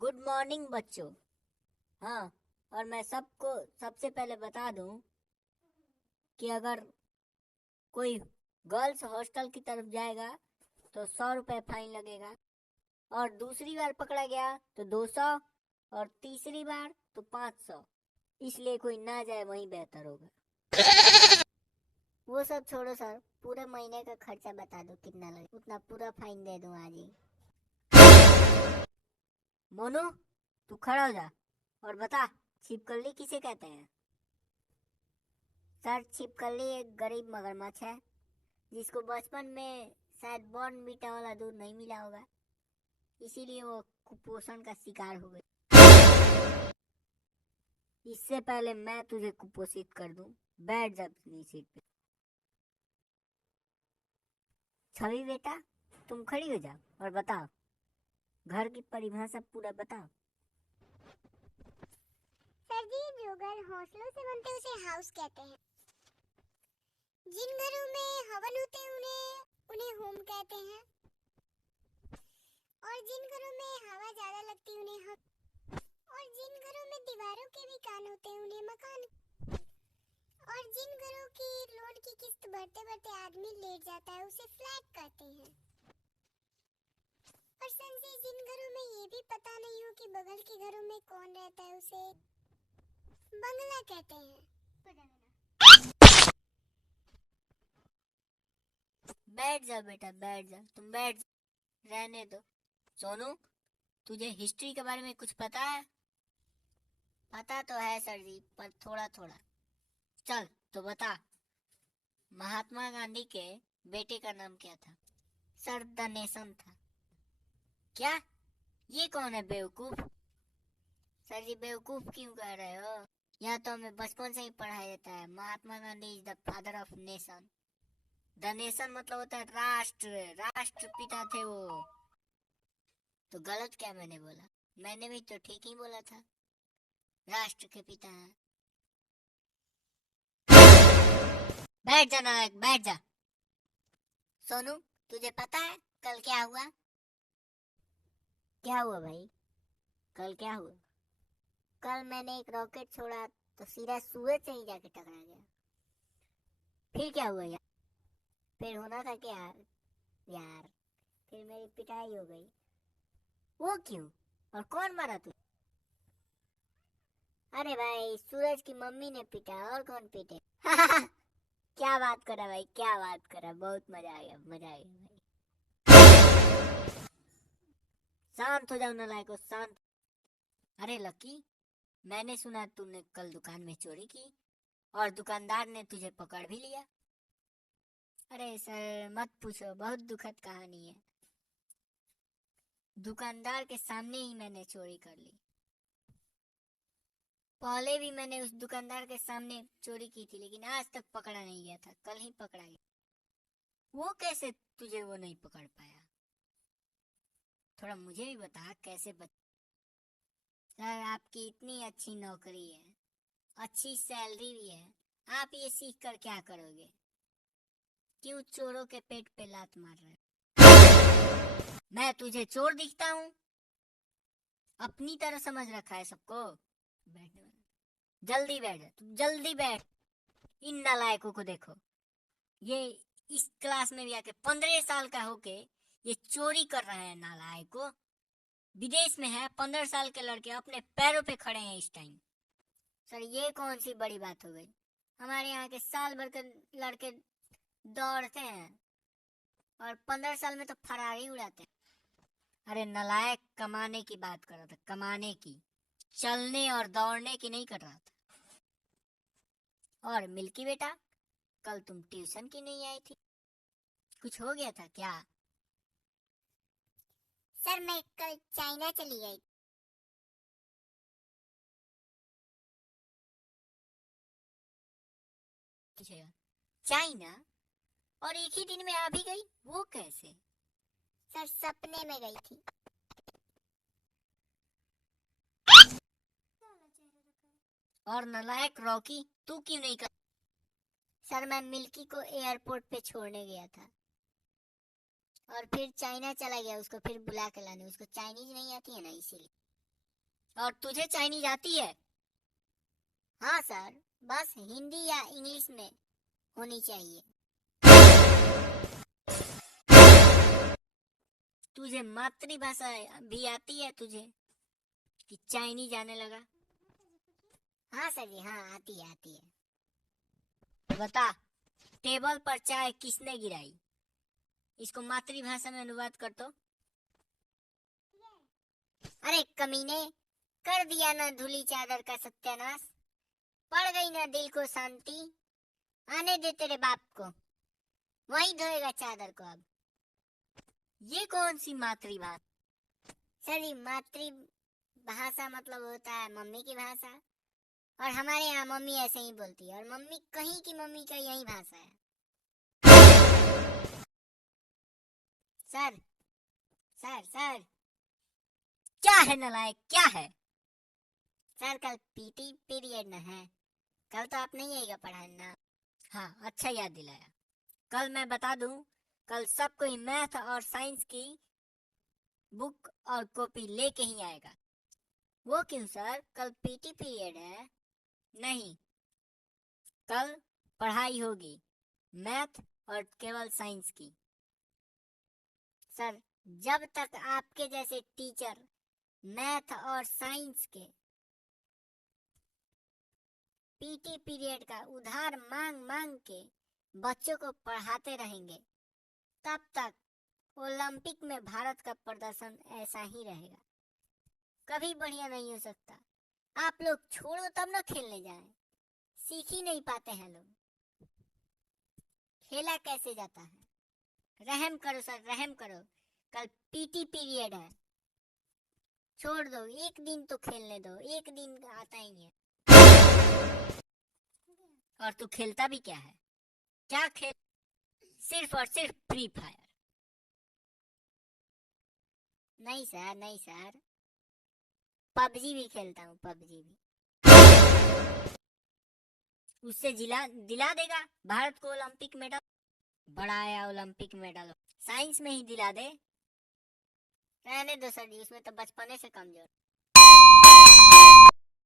Good morning बच्चों। हाँ, और मैं सबको सबसे पहले बता दूं कि अगर कोई गर्ल्स हॉस्टल की तरफ जाएगा तो 100 रुपये फाइन लगेगा, और दूसरी बार पकड़ा गया तो 200, और तीसरी बार तो 500। इसलिए कोई ना जाए वहीं बेहतर होगा। वो सब छोड़ो सर, पूरे महीने का खर्चा बता दो कितना लगे, उतना पूरा फाइन दे दूं आज ही। मोनू, तू खड़ा हो जा और बता, छिपकली किसे कहते हैं? सर, छिपकली एक गरीब मगरमच्छ है जिसको बचपन में शायद बॉर्नवीटा वाला दूध नहीं मिला होगा, इसीलिए वो कुपोषण का शिकार हो गई। इससे पहले मैं तुझे कुपोषित कर दूं, बैठ जा अपनी सीट पे। छवि बेटा, तुम खड़ी हो जाओ और बताओ, घर की परिभाषा पूरा बताओ। सर जी, जो घर हौसलों से बनते उसे हाउस कहते हैं। जिन घरों में हवन होते हैं उन्हें होम कहते हैं, और जिन घरों में हवा ज्यादा लगती है उन्हें और जिन घरों में दीवारों के भी कान होते हैं उन्हें मकान, और जिन घरों की लोन की किस्त भरते भरते आदमी लेट जाता है उसे फ्लैट कहते हैं। और संजय, जिन घरों में ये भी पता नहीं हो कि बगल के घरों में कौन रहता है उसे बंगला कहते हैं। बैठ जा बेटा, बैठ जा, तुम बैठ जा, रहने दो। सोनू, तुझे हिस्ट्री के बारे में कुछ पता है? पता तो है सर जी, पर थोड़ा थोड़ा। चल तो बता, महात्मा गांधी के बेटे का नाम क्या था? सर, द नेशन था। क्या? ये कौन है बेवकूफ? सर जी, बेवकूफ क्यों कह रहे हो? यह तो हमें बचपन से ही पढ़ाया जाता है, Mahatma Gandhi is the father of nation. The nation मतलब होता है राष्ट्र, राष्ट्रपिता थे वो। तो गलत क्या मैंने बोला? मैंने भी तो ठीक ही बोला था, राष्ट्र के पिता हैं। बैठ जा नायक, बैठ जा। सोनू, तुझे पता है कल क्या हुआ? क्या हुआ भाई? कल क्या हुआ? कल मैंने एक रॉकेट छोड़ा तो सीधा सूरज से ही जाके टकरा गया। फिर क्या हुआ यार? फिर होना था क्या यार? फिर मेरी पिटाई हो गई। वो क्यों? और कौन मारा तू? अरे भाई, सूरज की मम्मी ने पीटा, और कौन पीटे? क्या बात करा भाई, क्या बात करा, बहुत मजा आ गया, मजा आ गया भाई। शांत हो जाओ नालायको, शांत। अरे लकी, मैंने सुना तूने कल दुकान में चोरी की और दुकानदार ने तुझे पकड़ भी लिया। अरे सर मत पूछो, बहुत दुखद कहानी है। दुकानदार के सामने ही मैंने चोरी कर ली। पहले भी मैंने उस दुकानदार के सामने चोरी की थी, लेकिन आज तक पकड़ा नहीं गया था, कल ही पकड़ा गया। वो कैसे तुझे वो नहीं पकड़ पाया? थोड़ा मुझे भी बता, कैसे सर, आपकी इतनी अच्छी नौकरी है, अच्छी सैलरी भी है, आप ये सीख कर क्या करोगे? क्यों चोरों के पेट पे लात मार रहे हो? मैं तुझे चोर दिखता हूँ? अपनी तरह समझ रखा है सबको। बैठ, जल्दी बैठ, तुम जल्दी बैठ। इन नालायकों को देखो, ये इस क्लास में भी आके 15 साल का होके ये चोरी कर रहे हैं नालायकों। विदेश में है, 15 साल के लड़के अपने पैरों पे खड़े हैं इस टाइम। सर, ये कौन सी बड़ी बात हो गई? हमारे यहाँ के साल भर के लड़के दौड़ते हैं और 15 साल में तो फरारी उड़ाते हैं। अरे नालायक, कमाने की बात कर रहा था, कमाने की, चलने और दौड़ने की नहीं कर रहा था। और मिल्की बेटा, कल तुम ट्यूशन की नहीं आई थी, कुछ हो गया था क्या? सर, मैं कल चाइना चली गई। चाइना? और एक ही दिन में आ भी गई, वो कैसे? सर, सपने में गई थी। और नालायक रॉकी, तू क्यों नहीं कर? सर, मैं मिल्की को एयरपोर्ट पे छोड़ने गया था और फिर चाइना चला गया उसको फिर बुला के लाने। उसको चाइनीज नहीं आती है ना, इसीलिए। और तुझे चाइनीज आती है? हाँ सर, बस हिंदी या इंग्लिश में होनी चाहिए। तुझे मातृभाषा भी आती है तुझे कि चाइनीज आने लगा? हाँ सर जी, हाँ आती है। बता, टेबल पर चाय किसने गिराई? इसको मातृभाषा में अनुवाद कर तो। अरे कमीने, कर दिया ना धुली चादर का सत्यानाश, पड़ गई ना दिल को शांति, आने दे तेरे बाप को, वही धोएगा चादर को अब। ये कौन सी मातृभाषा? सर जी, मातृभाषा मतलब होता है मम्मी की भाषा, और हमारे यहाँ मम्मी ऐसे ही बोलती है, और मम्मी कहीं की मम्मी का यही भाषा है। सर सर सर, क्या है नालायक, क्या है? सर कल पीटी पीरियड न है, कल तो आप नहीं आएगा पढ़ाने ना। हाँ, अच्छा याद दिलाया। कल मैं बता दूं, कल सब कोई मैथ और साइंस की बुक और कॉपी लेके ही आएगा। वो क्यों सर, कल पीटी पीरियड है? नहीं, कल पढ़ाई होगी मैथ और केवल साइंस की। सर, जब तक आपके जैसे टीचर मैथ और साइंस के पीटी पीरियड का उधार मांग मांग के बच्चों को पढ़ाते रहेंगे, तब तक ओलंपिक में भारत का प्रदर्शन ऐसा ही रहेगा, कभी बढ़िया नहीं हो सकता। आप लोग छोड़ो तब ना खेलने जाएं, सीख ही नहीं पाते हैं लोग। खेला कैसे जाता है? रहम करो सर, रहम करो, कल पीटी पीरियड है, छोड़ दो, एक दिन तो खेलने दो, एक दिन आता ही है। और तू खेलता भी क्या है? क्या खेल? सिर्फ और सिर्फ फ्री फायर। नहीं सर, नहीं सर, पबजी भी खेलता हूँ, पबजी भी। उससे दिला देगा भारत को ओलंपिक मेडल। बड़ा आया ओलंपिक मेडल, साइंस में ही दिला दे। रहने दो सर जी, उसमें तो बचपने से कमजोर।